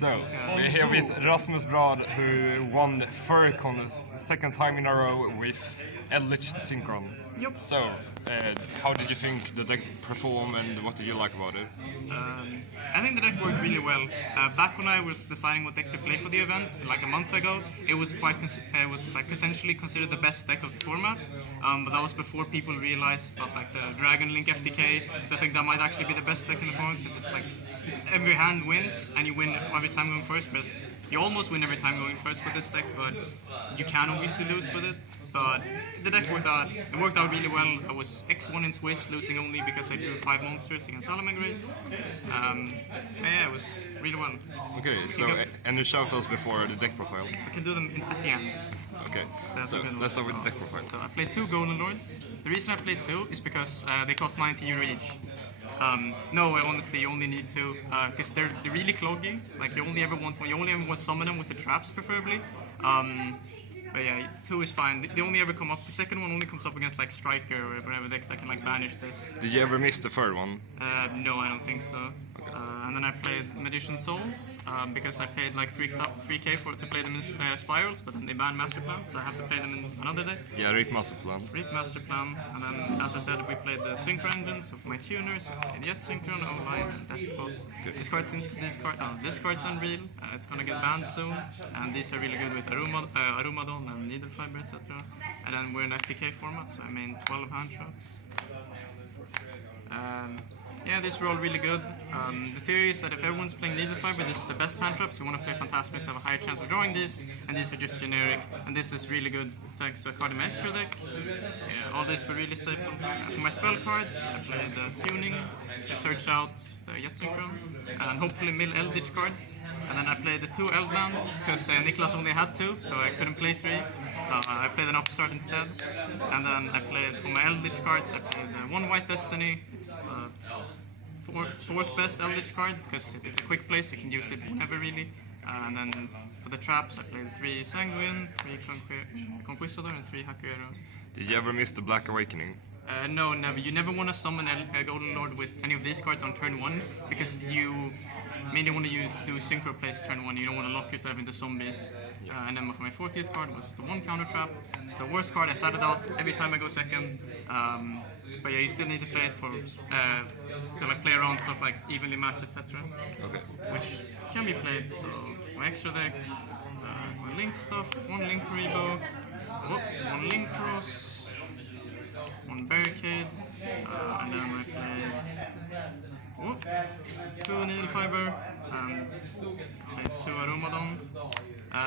So, we're here with Rasmus Bardh, who won the Furrycon second time in a row with eldlich synchro. Yep. So, how did you think the deck perform and what did you like about it? I think the deck worked really well. Back when I was deciding what deck to play for the event, like a month ago, it was essentially considered the best deck of the format. But that was before people realized about like the Dragon Link FTK. So I think that might actually be the best deck in the format because it's every hand wins and you win every time going first. But you almost win every time going first with this deck, but you can obviously lose with it. But the deck worked out. It worked out really well. I was X1 in Swiss, losing only because I drew 5 monsters against Salamagrates. Yeah, it was really well. Okay, so any shoutouts before the deck profile? I can do them at the end. Okay, so let's start with the deck profile. So I played 2 Golden Lords. The reason I played 2 is because they cost 90 euro each. No, honestly, you only need 2 because they're really cloggy. Like you only ever want to summon them with the traps, preferably. But yeah, 2 is fine. They only ever come up. The second one only comes up against like Striker or whatever decks that can like banish this. Did you ever miss the third one? No, I don't think so. Okay. And then I played Magician Souls because I paid like 3k to play them in Spirals, but then they banned Master Plan, so I have to play them in another deck. Yeah, Rip Master Plan. Rip Master Plan, and then as I said, we played the Synchro engines of my tuners. I played Jet Synchro, O-Line, and Despot. This card's unreal. It's gonna get banned soon, and these are really good with Arumadon and Needle Fiber, etc. And then we're in FTK format, so I mean 12 hand traps. Yeah, these were all really good. The theory is that if everyone's playing Needle Fiber, this is the best hand traps. You want to play Phantasmics, have a higher chance of drawing these, and these are just generic. And this is really good thanks to a card in my extra deck. Yeah, all these were really staple. For my spell cards, I played the Tuning to search out the Jet Synchro, and hopefully mill Eldlich cards. And then I played the 2 Eldland, because Niklas only had 2, so I couldn't play 3. I played an Upstart instead. And then I played, for my Eldlich cards, I played 1 White Destiny. It's fourth best Eldlich card, because it's a quick play, so you can use it whenever really. And then for the traps, I played 3 Sanguine, 3 Conquistador, and 3 Hakuero. Did you ever miss the Black Awakening? No, never. You never want to summon a Golden Lord with any of these cards on turn 1, because you mainly want to do synchro plays turn 1. You don't want to lock yourself into zombies. And then for my 40th card was the 1 counter trap. It's the worst card. I sat it out every time I go second. But yeah, you still need to play it for to like play around stuff like evenly matched, etc. Okay. Which can be played. So my extra deck, my Link stuff, 1 Link Rebo, 1 Link Cross, 1 Barricade, and then I played 2 Needle Fiber and 2 Arumadon.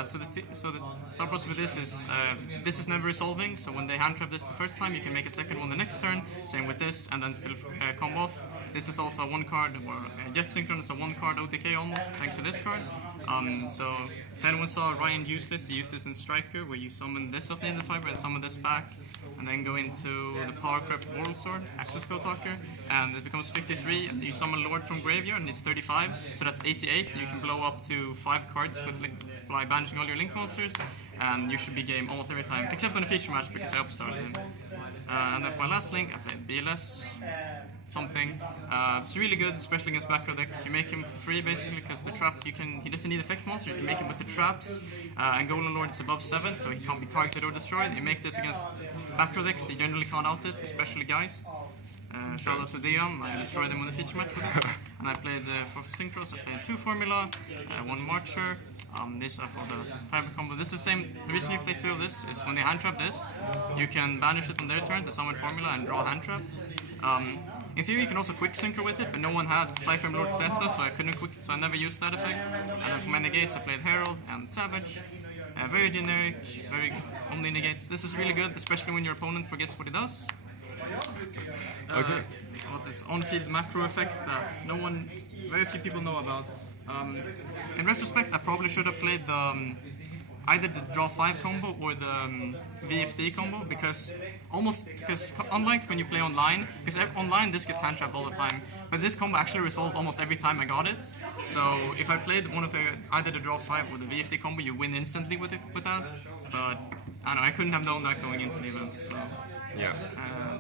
So the thought process with this is never resolving. So when they hand trap this the first time, you can make a second one the next turn. Same with this, and then still combo off. This is also a 1 card, or Jet Synchron is a 1 card OTK almost, thanks to this card. So if anyone saw Ryan Useless, he used this in Striker, where you summon this off Needle Fiber and summon this back, and then go into the Power Crept Oral Sword, Access Code Talker, and it becomes 53, and you summon Lord from Graveyard, and it's 35, so that's 88. You can blow up to 5 cards by banishing all your Link monsters, and you should be game almost every time, except on a feature match because I upstarted him. And then for my last Link, I played BLS. Something. It's really good, especially against back row decks. You make him for free basically because the trap he doesn't need effect monsters. You can make him with the traps, and Golden Lord is above 7, so he can't be targeted or destroyed. You make this against back row decks, they generally can't out it, especially Geist. Shout out to Dion, I destroyed him on the feature match with this. And I played for Synchros, I played 2 Formula, 1 Marcher. These are for the fiber combo. This is the same. The reason you play 2 of this is when they hand trap this, you can banish it on their turn to summon Formula and draw hand trap. In theory, you can also quick synchro with it, but no one had Cypher Lord Zeta, so I never used that effect. And then for my negates, I played Herald and Savage. Very generic, only negates. This is really good, especially when your opponent forgets what he does. Okay. What's its on-field macro effect that very few people know about. In retrospect, I probably should have played the either the draw 5 combo or the VFD combo, because unlike when you play online, because online this gets hand trapped all the time, but this combo actually resolved almost every time I got it. So if I played one of either the draw 5 or the VFD combo, you win instantly with that. But I don't know, I couldn't have known that going into the event. So yeah.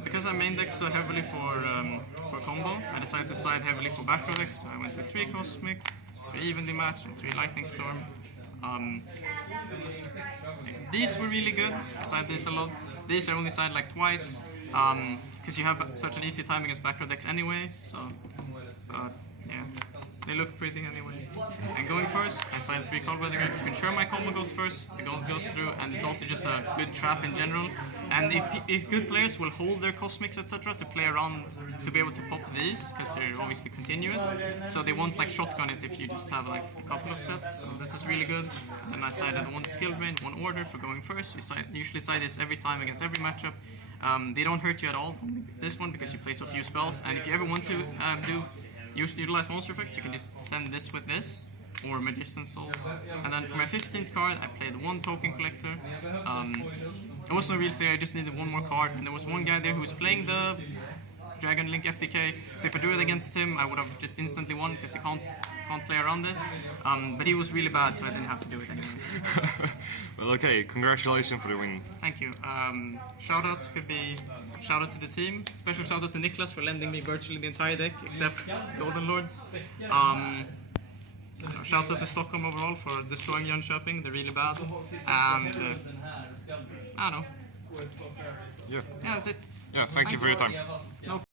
Because I main decked so heavily for combo, I decided to side heavily for back row decks. So I went with 3 Cosmic, 3 evenly match, and 3 lightning storm. These were really good. I side this a lot. These I only side like twice, because you have such an easy time against back row decks anyway. So, but yeah, they look pretty anyway. And going first, I side 3 Cold Weather to ensure my combo goes first. The gold goes through, and it's also just a good trap in general. And if good players will hold their cosmics, etc., to play around to be able to pop these, because they're obviously continuous, so they won't like shotgun it if you just have like a couple of sets. So this is really good. And I sided 1 skill drain, 1 order for going first. You usually side this every time against every matchup. They don't hurt you at all. This one because you play so few spells, and if you ever want to utilize monster effects, you can just send this with this, or Magician Souls. And then for my 15th card, I played 1 Token Collector. It wasn't really fair, I just needed 1 more card, and there was one guy there who was playing the Dragon Link FTK, so if I drew it against him, I would have just instantly won, because he can't play around this. But he was really bad, so I didn't have to do it anyway. Well, okay, congratulations for the win. Thank you. Shoutouts could be shout out to the team. Special shout out to Niklas for lending me virtually the entire deck, except Golden Lords. Shout out to Stockholm overall for destroying Jönköping, they're really bad. And I don't know. Yeah. Yeah, that's it. Yeah, thank you for your time. No